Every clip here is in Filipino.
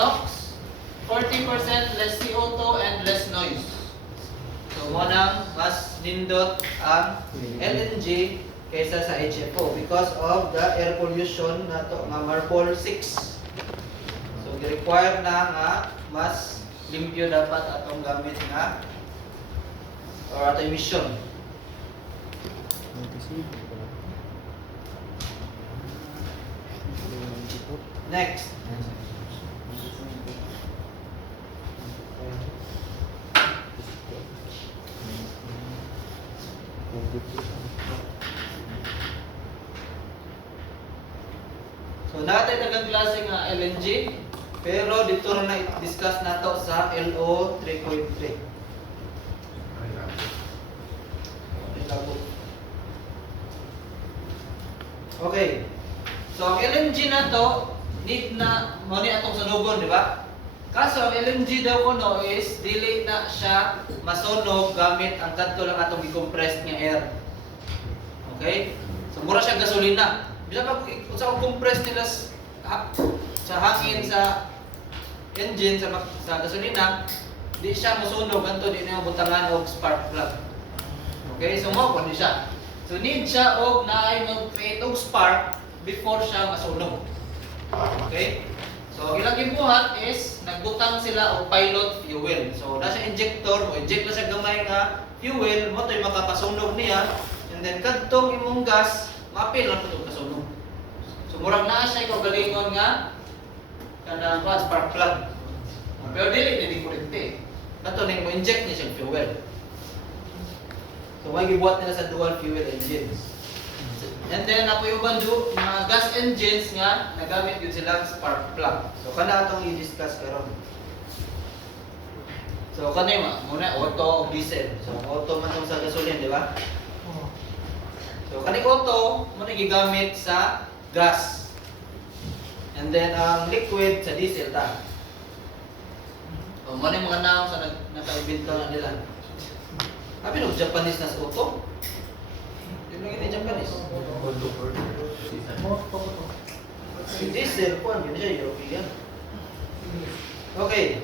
NOx, 40% less CO2, and less noise. So, mo nang mas nindot ang LNG kaysa sa HFO because of the air pollution na to nga Marpol 6. So, gi-require na nga mas limpyo dapat atong gamit nga or atong emission. Next. So, natin tagang klase nga LNG, pero dito na discuss nato sa LO 3.3. Okay. So, ang LNG na to, need na mo ni atong sunugon, di ba? Kaso ang LNG daw kuno is dili na siya masunog gamit ang kadto lang atong i-compressed nga air. Okay? So mura siya gasolina. Bisa pa kung sa compress nila sa hangin sa engine sa gasolina, di siya masunog kanto di na butangan og spark plug. Okay? So mo kun di siya. So need siya og naay mag-create og spark before siya masunog. Okay? So, ilang gibuhat is nagbutang sila og pilot fuel. So, nasa injector, o inject na siya gamay nga fuel, mo to'y makapasunog niya, and then kadtong imong gas, mapil lang ito kasunog. So, murag naa siya ikaw galingon nga kanang spark plug. Pero dili ni kuryente. Kato ning mo inject niya siyang fuel. So, may gibuhat nila sa dual fuel engines. And then ako yung bando, mga gas engines nga nagamit yun silang spark plug. So kana atong i-discuss karon. So kanima muna auto o diesel. So auto man tong sa gasolina, di ba? So kani auto mo gigamit sa gas. And then ang liquid sa diesel ta. O mo ni mga naong sa nakaibento na nila. Abi no Japanese na sa auto. Yun lang Japanese. Diesel po, yun siya European. Okay.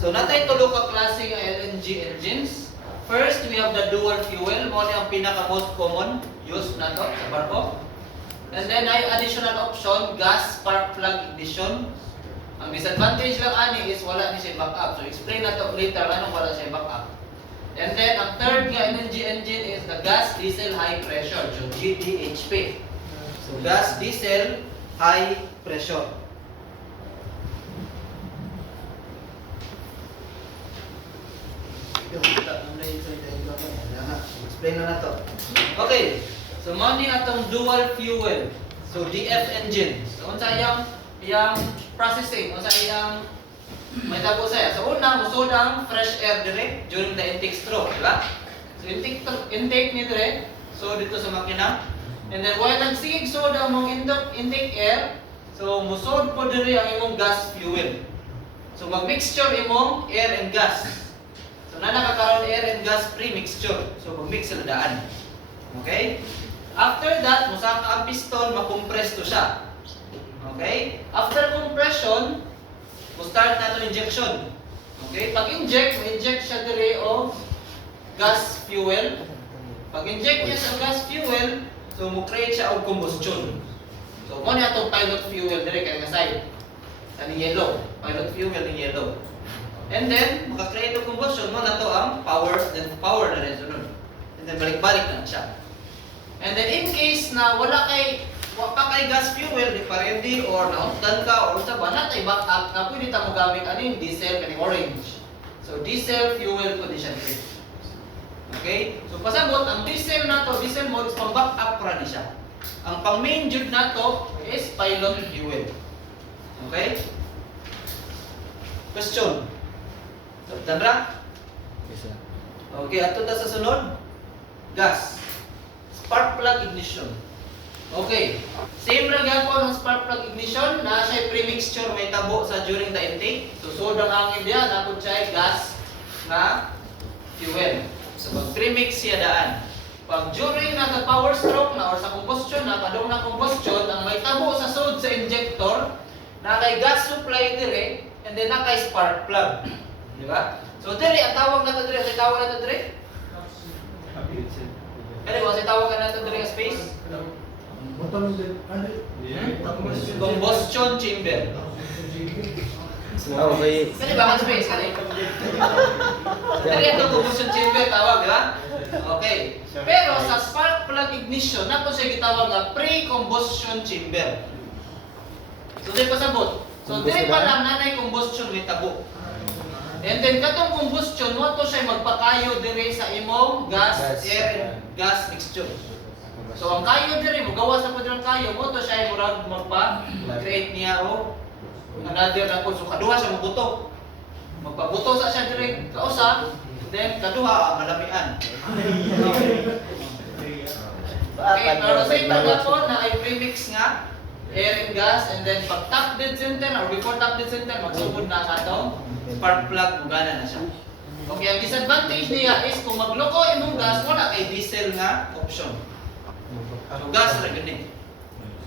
So, natay tulo ka klase ng LNG engines. First, we have the dual fuel. Mo ang pinaka most common use na to sa barko. And then, ay additional option, gas spark plug ignition. Ang disadvantage lang ani is wala ni siya backup. So, explain na to later anong wala siya backup. And then, ang third nga LNG engine is the gas diesel high pressure, so GDHP. So, gas diesel high pressure. Explain na to. Okay, so money atong dual fuel. So, DF engine. So, unsa iyang processing, unsa iyang may tabo saya. So una, musod ang fresh air dire during the intake stroke, di ba? So intake ni dire, so dito sa makina. And then while nagsigig sod ang mong intake air, so musod po dire ang imong gas fuel. So mag-mixture imong air and gas. So na nakakaroon air and gas pre-mixture. So mag-mix sila daan. Okay? After that, musaka ang piston, makompress to siya. Okay? After compression, start na itong injection. Okay? Pag-inject, ma-inject siya dire o gas fuel. Pag-inject niya sa gas fuel, so mo-create siya og combustion. So, mo na itong pilot fuel dire kay nga side. Sa ni yellow. Pilot fuel ni yellow. And then, maka-create og combustion mo na to ang power, then power na rin sunod. And then, balik-balik na siya. And then, in case na wala pa kay gas fuel, di pa ready or naundan ka or sa ba, natay backup na pwede ta mo gamit aning diesel kaning orange. So diesel fuel condition free. Okay? So pasabot ang diesel na to, diesel mode is pang backup ra ni siya. Ang pang main jud na to is pilot fuel. Okay? Question. So, Tandra? Yes, sir. Okay, ato ta sa sunod. Gas. Spark plug ignition. Okay. Same ra gyapon ang spark plug ignition, na siya pre-mixture may tabo sa during the intake. So sod ang hangin diyan, napod siya gas na fuel. So pag pre-mix siya daan. Pag during na power stroke na or sa combustion na, padung na combustion, ang may tabo sa sod sa injector, na kay gas supply dire, and then nakay spark plug. Di ba? So diri ang tawag nato diri, ang tawag nato diri. Kani mo sa tawag nato diri nga space? Combustion chamber. Okay. Kani ba ang space kani? Diri ang combustion chamber tawag, di ba? Okay. Pero sa spark plug ignition, nato siya gitawag nga pre-combustion chamber. So di pasabot. So diri pa lang nanay combustion may tabo. And then katong combustion mo to siya magpakayo diri sa imong gas, air and gas mixture. So ang kayo diri mo gawas na pud ang kayo mo to siya murag magpa-create niya o another na so kaduha siya mabuto. Magpabuto sa siya diri kausa, then kaduha malamian. Okay, pero sa iba po na ay premix nga air and gas, and then pag top dead center or before top dead center magsugod na sa atong spark plug mugana na siya. Okay, ang disadvantage niya is kung magloko imong gas wala kay diesel nga option. So gas ra gani.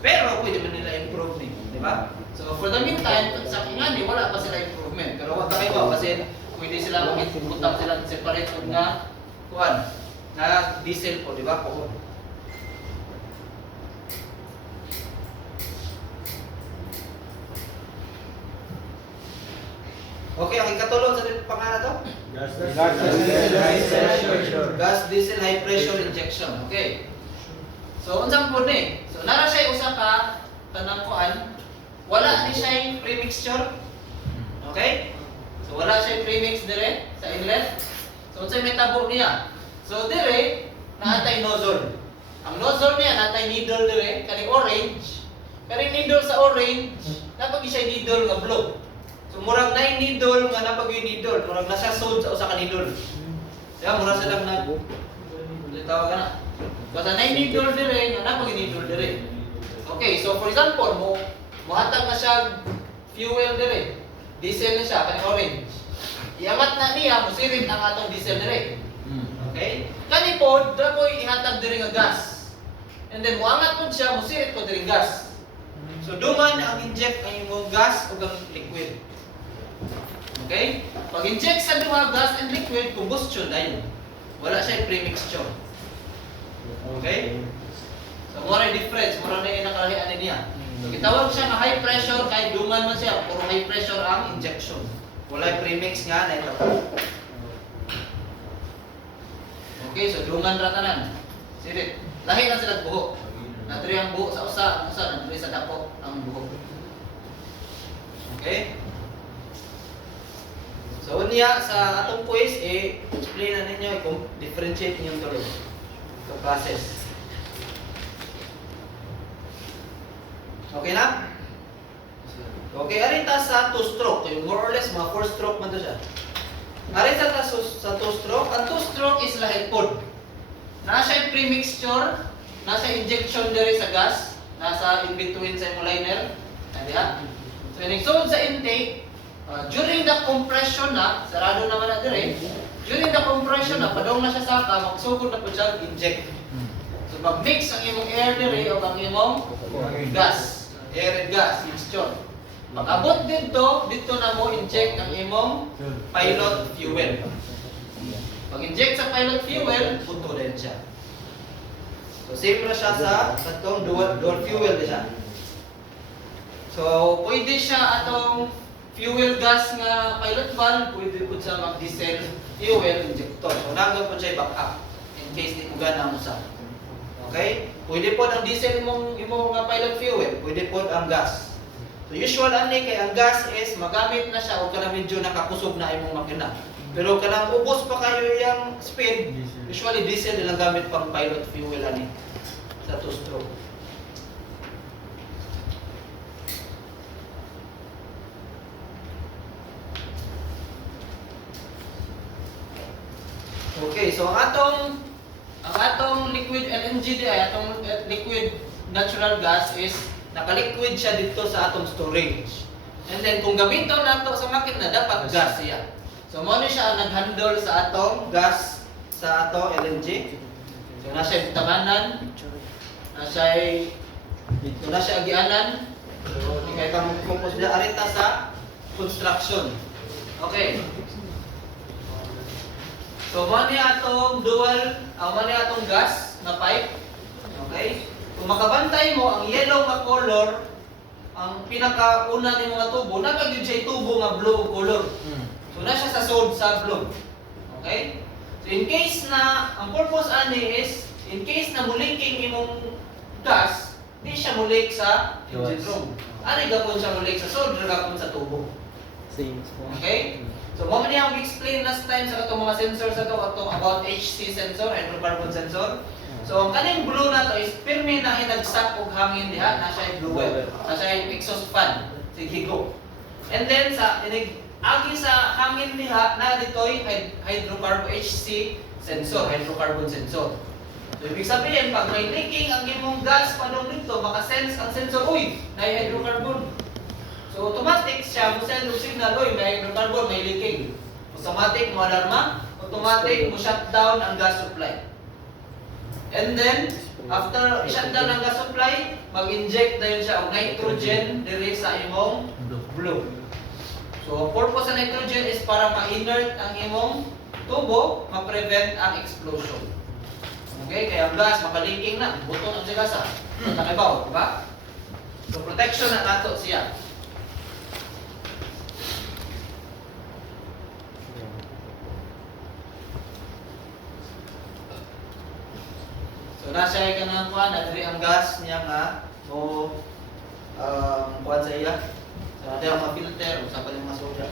Pero pwede man nila improve ni, di ba? So for the meantime sa ingani wala pa sila improvement. Pero wa kay ba kasi pwede sila mag-utang sila separate og nga kuan na diesel po, di ba? Okay, ang ikatulong sa pangalan to? Gas diesel high pressure injection. Okay. So unsang po ni? So nara siya usa ka tanang kuan, wala ni siya pre-mixture. Okay? So wala siya pre-mix dire sa inlet. So unsay may tabo niya? So dire naatay nozzle. Ang nozzle niya naatay needle dire kani orange. Kani needle sa orange, napagi siya needle nga blue. So murag na needle nga napag yung needle, murag nasa sod sa usa ka needle. Diba murag sa lang na tawag na. Kasi na needle dire nga napag yung needle dire. Okay, so for example mohatag na siya fuel dire. Diesel na siya kani orange. Iangat na niya musirit ang atong diesel dire. Okay? Kani pod dapoy ihatag dire nga gas. And then moangat pod siya musirit pod dire gas. So duman ang inject ang imong gas ug ang liquid. Okay? Pag inject sa duha gas and liquid, combustion dayon. Wala siya pre-mixture. Okay? So more difference, more na yung nakalahian niya. So gitawag siya na high pressure kay duman man siya, puro high pressure ang injection. Wala premix nga na ito. Okay, so duman ra tanan. Sirit. Lahi na sila buhok. Nadiri ang buhok sa usa nadiri sa dako ang buhok. Okay? So unya sa atong quiz explain na ninyo differentiate niyo tuloy. So process. Okay na? Okay, arita sa two stroke, yung more or less mga 4 stroke man to siya. Arita sa two stroke, ang two stroke is lahit pod. Nasa pre-mixture, nasa injection diri sa gas, nasa in between sa imong liner. Diha. So inig-sold sa intake, during the compression na, sarado naman na dire, during the compression na, padong na siya saka, magsugod na po siya inject. So mag-mix ang imong air dire o ang imong gas, air and gas, mixture. Pag-abot dito na mo inject ang imong pilot fuel. Pag-inject sa pilot fuel, puto din siya. So same na siya sa katong dual fuel din siya. So pwede siya atong fuel gas nga pilot valve, pwede po siya mag-diesel fuel injector. So nanggaw po siya backup in case di mo gana mo sa. Okay? Pwede po ang diesel imong nga pilot fuel, pwede po ang gas. So usual ani kay ang gas is magamit na siya o kanang medyo nakakusog na imong makina. Pero kanang ubos pa kayo yung speed, usually diesel nilang gamit pang pilot fuel ani sa two stroke. Okay, so ang atong liquid LNG ay atong liquid natural gas is naka-liquid siya dito sa atong storage. And then kung gamiton nato sa makina dapat gas siya. So mo ni siya nag-handle sa atong gas sa ato LNG. So na siya tamanan, na siya agianan. So di kay kang kumpos na arita sa construction. Okay. So, mo ni atong mo ni atong gas na pipe. Okay? Kung makabantay mo, ang yellow nga color, ang pinakauna ni mga tubo, nagagid siya tubo nga blue color. So, na siya sa sod sa blue. Okay? So, in case na, ang purpose ani is, in case na muliking imong gas, di siya mulik sa engine room. Ano gapon siya mulik sa sod, gapon sa tubo. Okay? So, mo man yung explain last time sa katong mga sensors sa to, about HC sensor, hydrocarbon sensor. So, ang kaning blue na to is pirmi na hinagsak og hangin diha, na siya blue well. Na siya exhaust fan. Sige go. And then sa agi sa hangin diha na ditoy hydrocarbon HC sensor, hydrocarbon sensor. So, ibig sabihin, pag may leaking ang imong gas padong dito, maka-sense ang sensor, uy, may hydrocarbon. So, automatic siya, mo-send yung signal, uy, may hydrocarbon, may leaking. Automatic mo alarma, automatic mo shut down ang gas supply. And then, after i-shut down ang gas supply, mag-inject na yun siya ng nitrogen diri sa imong blue. So, purpose sa nitrogen is para ma-inert ang imong tubo, ma-prevent ang explosion. Okay, kaya ang gas, maka-leaking na, buto ang sigasa. Nakibaw, diba? So, protection na nato siya. So, nasa ka ng kuhan, nadiri ang gas niya nga, o kuhan sa iya. So, nadiri ang mga filter, usapan yung mga soda.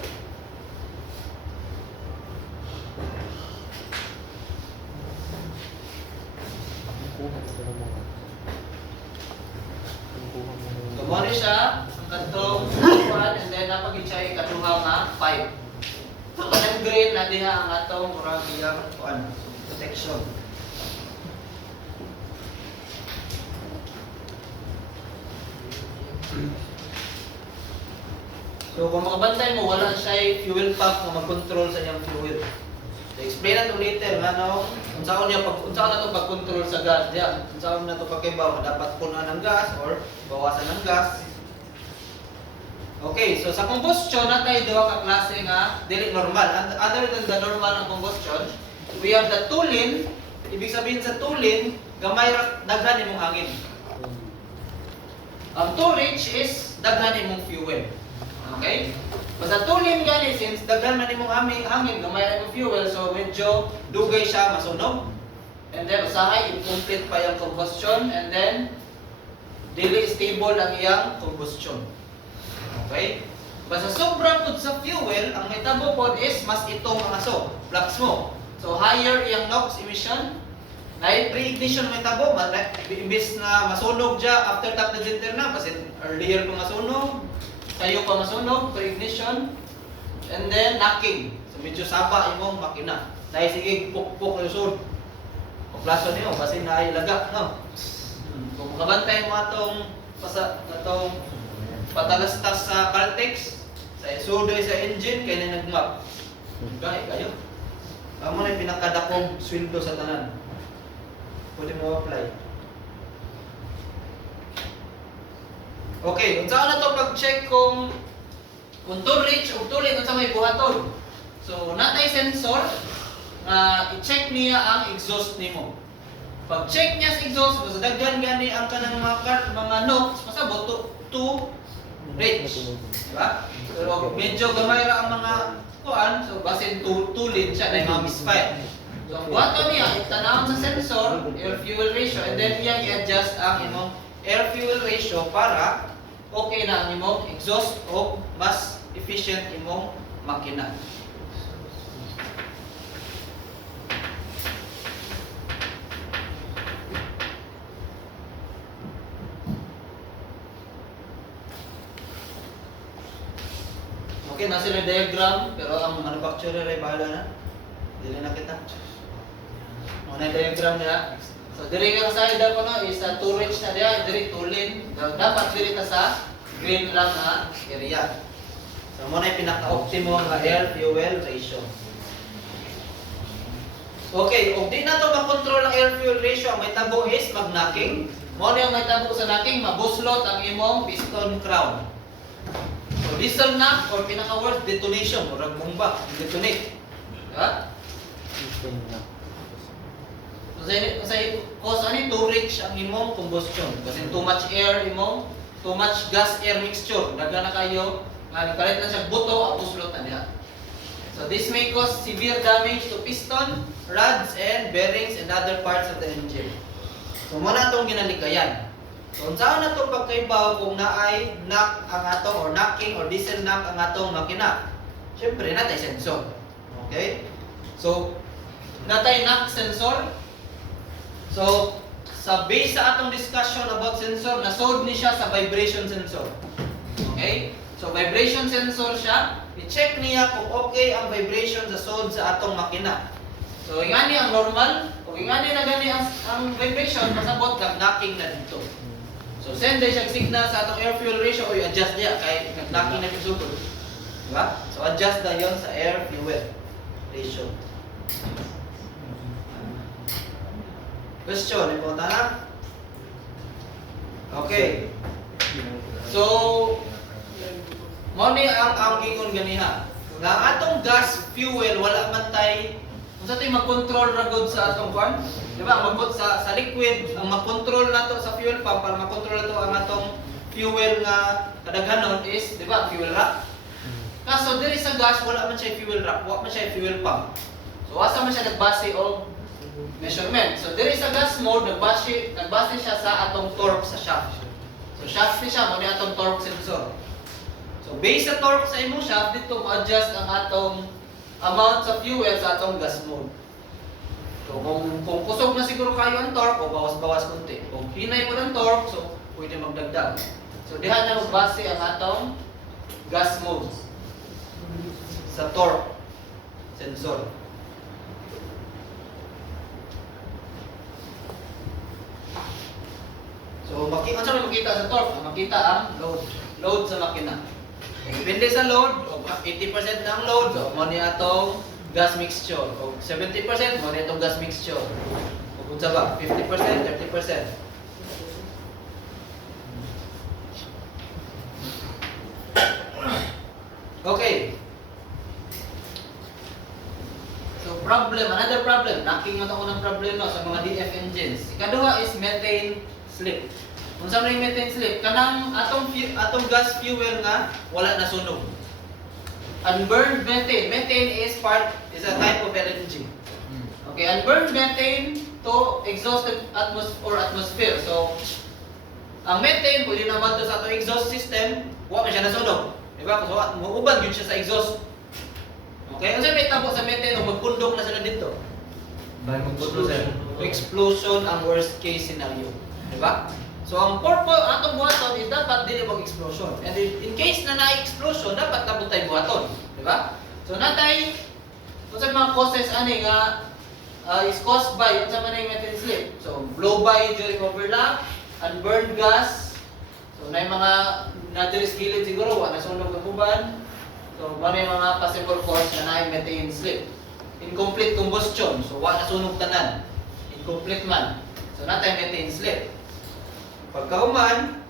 So, muna siya, ang kantong kuhan, and then napagin siya ikaduha nga pipe. So, kanang green na diha ang atong murang iyang kuhan, protection. So, kung makabantay mo, wala siya fuel pump na mag-control sa iyang fuel. So, explain nato later nga no, kung saan na ito pag-control sa gas diya. Kung saan na ito pagkibaw, dapat punan ng gas or bawasan ng gas. Okay, so sa combustion, natay duha ka klase nga dili normal. Other than the normal ng combustion, we have the tooling. Ibig sabihin sa tooling, gamay ra daghan imong hangin. Ang storage is daghan imong fuel. Okay? Basta tooling gani, since daghan man imong hangin, gamay ra imong fuel, so medyo dugay siya masunog. And then usahay incomplete pa yung combustion, and then dili stable ang iyang combustion. Okay? Basta sobra pud sa fuel, ang mahitabo pod is mas itong ang aso, black smoke. So higher iyang NOx emission, na pre-ignition mahitabo, imbis na masunog dya after tap na gender na, kasi earlier pa masunog, sayo pa masunog, pre-ignition, and then knocking. So medyo saba imong makina. Dahil sige, puk-puk yung sud. Paplaso niyo, kasi nailaga, no? Kung makabantay mo atong patalastas sa Caltex, sa soda sa engine, kaya na nagmap. Gaya kayo. Amo na yung pinakadakong sweldo sa tanan. Pwede mo apply. Okay, kung saan na ito pag-check kung tolage o tooling kung saan may buhaton. So, natay sensor na i-check niya ang exhaust nimo. Pag-check niya sa exhaust, basta daghan gani ang kanang mga NOx, masabot to reach. Diba? Pero medyo gamay ra ang mga kuan, so basin tulin siya na yung mga misfire. So, ang buhaton niya, itanawon sa sensor, air-fuel ratio, and then iya i-adjust ang imong air-fuel ratio para okay na ang imong exhaust o mas efficient imong makina. Okay, nasa yung diagram, pero ang manufacturer ay bahala na. Dili na kita. Muna yung diagram nila. So, diri ka sa ida ko no, is a storage na diya, diri tulin. Dapat diri ta sa green lang na area. So, muna yung pinaka-optimum na air-fuel ratio. Okay, kung di na ito makontrol ang air-fuel ratio, ang may tabo is mag-knocking. Muna yung may tabo sa knocking, mabuslot ang imong piston crown. So, So diesel knock or pinaka-worst detonation, murag bomba, detonate. Diba? So sa cause ani to reach ang imong combustion kasi too much air imong too much gas air mixture daghan na kayo nga nagpalit na siya buto apos sulot na diha. So this may cause severe damage to piston, rods and bearings and other parts of the engine. So mo na tong ginalikayan. So unsa na to pagkaibaw kung naay knock ang atong or knocking or diesel knock ang atong makina? Syempre natay sensor. Okay? So natay knock sensor. So sa base sa atong discussion about sensor, nasod ni siya sa vibration sensor. Okay? So vibration sensor siya, i-check niya kung okay ang vibration sa sod sa atong makina. So ingani ang normal, kung ingani na gani ang vibration, pasabot kag knocking na dito. So send siya signal sa atong air fuel ratio o i-adjust niya kay knocking na kisugod. Diba? So adjust na yon sa air fuel ratio. Question, ipunta na? Okay. So, mo ni ang gingon ganiha. Nga atong gas fuel wala man tay unsa tay mag-control ra gud sa atong kwan? Di ba? Magkot sa liquid, ang mag-control nato sa fuel pump para mag-control nato ang atong fuel nga kadaghanon is, di ba, fuel rack. Kaso diri sa gas wala man siya fuel rack, wala man siya fuel pump. So asa man siya nagbase og measurement. So diri sa gas mode nagbase siya sa atong torque sa shaft. So shaft ni siya mo ni atong torque sensor. So based sa torque sa imong shaft dito mo-adjust ang atong amount sa fuel sa atong gas mode. So kung kusog na siguro kayo ang torque o bawas-bawas konti. Kung hinay mo ng torque so pwede magdagdag. So diha na magbase ang atong gas mode sa torque sensor. So, makita sa torque, makita ang load sa makina. Depende sa load, 80% na ang load, so mo ni atong gas mixture. O 70% mo ni atong gas mixture. O kung sa ba, 50%, 30%. Okay. So, another problem, knocking mo ng problem no, sa mga DF engines. Ikaduha is methane slip. Kung sa may methane slip, kanang atong gas fuel nga wala na sunog. Unburned methane. Methane is a type of LNG. Okay, unburned methane to exhausted atmosphere. So, ang methane pwede naman to sa atong exhaust system, wala man siya nasunog. Diba? So, muuban yun siya sa exhaust. Okay, kasi may tabo sa methane o magpundok na sila dito. Explosion ang worst case scenario. Diba? So, ang purpose atong buhaton is dapat dili mag-explosion. And in case na na-explosion, dapat tabot tayo buhaton. Diba? So, natay, kung sa mga causes ani nga is caused by, yun sa manay methane slip. So, blow-by during overlap, unburned gas. So, na yung mga na-diris gilid siguro, wala nasunog ng uban. So, ano yung mga possible cause na methane slip. Incomplete combustion. So, wala nasunog tanan. Incomplete man. So, natay methane slip. Pagkahuman,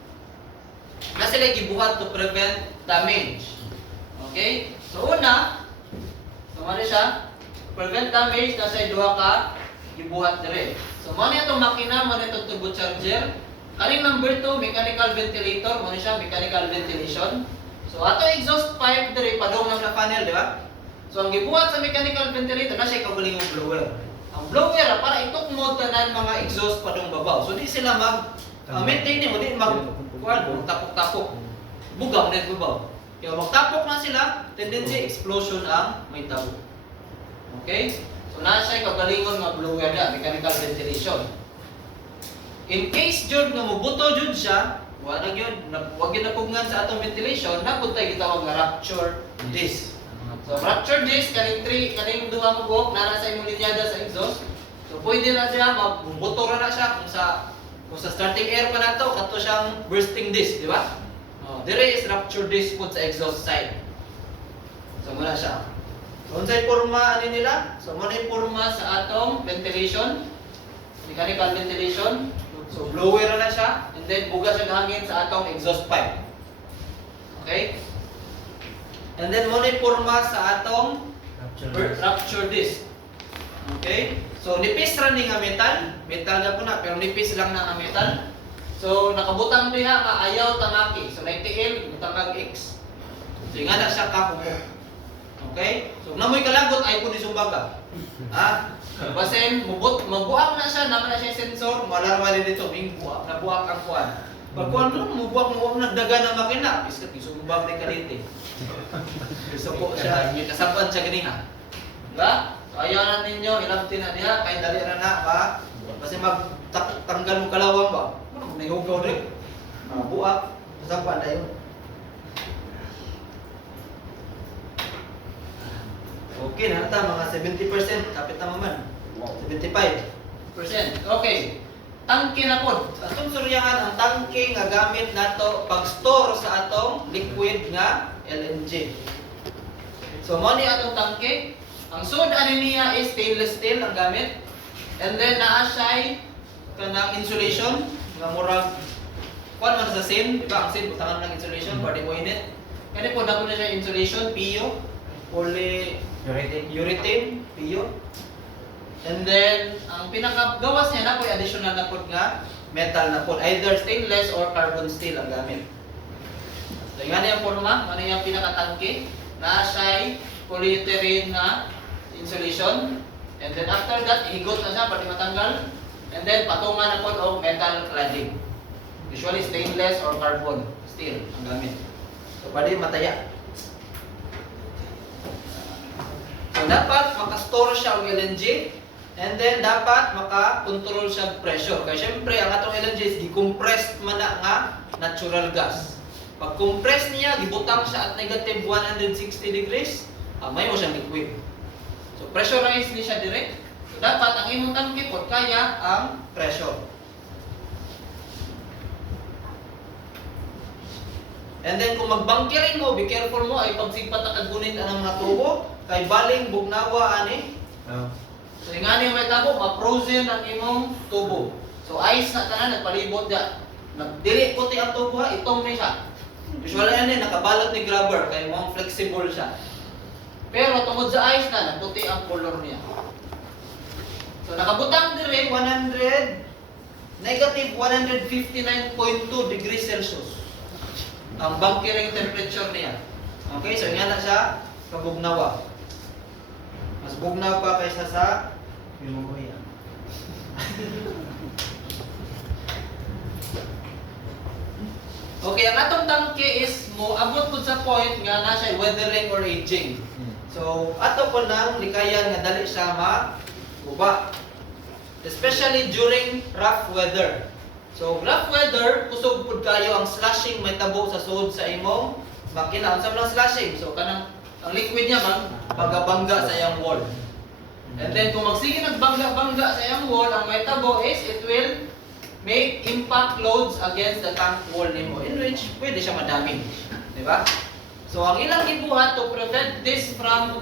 na sila gibuhat to prevent damage. Okay? So una, so ano siya? Prevent damage, nasa duha ka gibuhat dire. So mo ni itong makina, mo ni itong turbocharger. Kaning number 2, mechanical ventilator, mo ni siya mechanical ventilation. So ato exhaust pipe dire padong na panel, di ba? So ang gibuhat sa mechanical ventilator na siya kaugalingong blower. Ang blower para itukmod tanan mga exhaust padong babaw. So di sila maintain mo, di tapok-tapok. Bugaw na babaw. Kaya magtapok na sila, tendency explosion ang may tabo. Okay? So na siya kagalingon nga blower na, mechanical ventilation. In case jud nga mubuto jud siya, wala gyud, wag gyud napugngan sa atong ventilation, napuntay gitawag nga rupture disc. So rupture disc kaning duha mo buhok nara sa imong linyada sa exhaust. So pwede na siya mabuto ra na siya kung sa starting air pa nato kadto siyang bursting disc, di ba? Dire is rupture disc pud sa exhaust side. So muna siya. So unsay porma ani nila? So mo ni porma sa atong ventilation, mechanical ventilation. So blower na siya and then buga siya hangin sa atong exhaust pipe. Okay? And then mo ni porma sa atong Capture. rupture disc. Okay? So nipis ra ni nga metal, metal na po na pero nipis lang na nga metal. So nakabutang diha nga ayaw tamaki. So 90L butang kag X. So nga na siya kakumo. Okay? So namoy kalagot ay pud isumbaga. Ha? Basen mabuak na siya, naman na siya sensor, malarma din dito, ming buak, nabuak ang kuan. Pag kuan mo, mabuak mo nagdaga ng makina, iskat isumbag ni kalite. Gusto po siya, kasabuan siya ganiha. Diba? So ayaw ninyo, ilabti na niya, kahit dali na ba? Kasi magtanggal mo kalawang ba? Ano, may hugaw rin. Buak, kasabuan na yun. Okay na ata, mga 70%, kapit na man. 75%. Okay. Tangke na po. Atong suryahan ang tangke nga gamit nato pag-store sa atong liquid nga LNG. So mo ni atong tangke, ang sud ani niya is stainless steel ang gamit. And then naa siya kanang insulation nga murag kuan man sa sin, di ba? Ang sin butangan ng insulation para di mo init. Kani po dako na siya insulation, PU, urethane, PU. And then, ang pinakagawas niya na po ay additional na po nga metal na po. Either stainless or carbon steel ang gamit. So, yan yung forma. Ano yung pinakatangke? Na siya polyurethane na insulation. And then after that, higot na siya pati matanggal. And then, patungan na po o metal cladding. Usually stainless or carbon steel ang gamit. So, pwede mataya. So, dapat makastore siya og LNG. And then dapat maka-control siya pressure. Kaya syempre ang atong LNG is decompressed man na nga natural gas. Pag compress niya, gibutang siya at negative 160 degrees, may mo siyang liquid. So pressurize ni siya direct. So dapat ang imong tangke pod kaya ang pressure. And then kung magbunkering mo, be careful mo ay pagsigpat na kagunit ang mga tubo kay baling bugnawa ani. So nga niyo may tabo, ma-frozen ang imong tubo. So ice na tanan nagpalibot dia. Nagdili puti ang tubo ha, itong ni siya. Usually ani nakabalot ni grabber kay mo flexible siya. Pero tungod sa ice na nagputi ang color niya. So nakabutang dire 159.2 degrees Celsius. Ang bunkering temperature niya. Okay, so nga na siya kabugnawa. Mas bugnaw pa kaysa sa Pimuya. Okay, ang atong tangke is mo abot pud sa point nga na siya weathering or aging. So, ato po nang likayan nga dali siya maguba. Especially during rough weather. So, rough weather, kusog pud kayo ang slushing may tabo sa sud sa imong makina. Unsa man ang slushing? So, kanang ang liquid niya pagabangga sa iyang wall. And then kung magsige nagbangga-bangga sa iyang wall, ang may tabo is it will make impact loads against the tank wall nimo, in which pwede siya madamage, di ba? So ang ilang gibuhat to prevent this from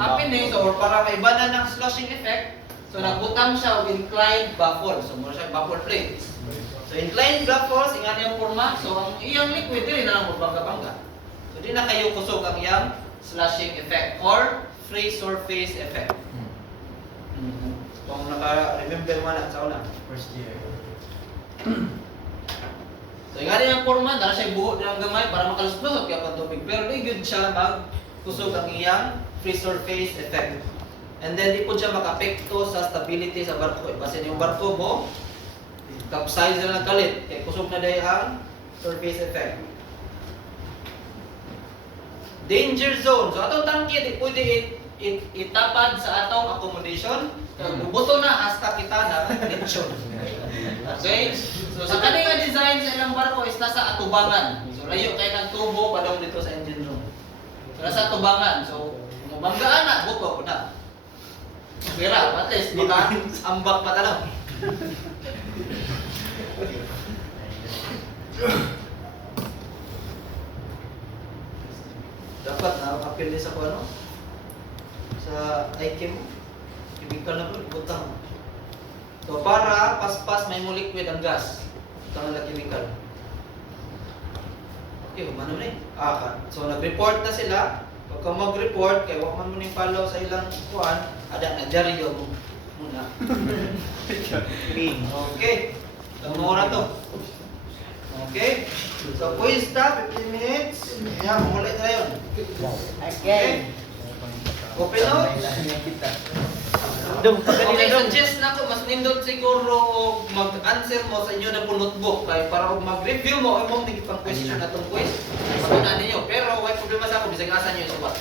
happening or para maibanan ng slushing effect, so nagbutang siya og inclined baffle. So mura siya baffle plates. So inclined baffles ingan yung forma, so ang iyang liquid dili na lang magbangga-bangga. So di na kayo kusog ang iyang slushing effect or free surface effect. Kung naka-remember mo na sa una. First year. So nga rin ang forma, dala siya buho nilang gamay para makalusot kaya pang tubig. Pero di good siya magkusog ang iyang free surface effect. And then di po siya makapekto sa stability sa barko. Kasi yung barko mo, capsize na nagkalit. Kaya kusog na dahil ang surface effect. Danger zone. So atong tangke, di pwede itapad sa atong accommodation. Bubuto na hasta kita na lechon. Okay? So sa kanila design sa ilang barko is nasa atubangan. So layo kay ng tubo padong dito sa engine room. So nasa atubangan. So kung mabanggaan na, buto na. Pero at least baka ambak pa tanaw. Dapat na appeal din sa ano? Sa IKEM. Chemical na po, butang. So para paspas may mo liquid ang gas. Butang na chemical. Mano ni? So nag-report na sila. Pagka mag-report, kay wak man mo ning follow sa ilang kuan, ada na diaryo mo muna. Okay. Tumora to. Okay. So puesta 15 minutes. Yan, mulai na yun. Okay. Open no? Okay, suggest na ko mas nindot siguro mag-answer mo sa inyo na po notebook kay para mag-review mo imong tigipang question atong quiz. Pagkunan ninyo. Pero way problema sa ako bisag asa niyo suwat.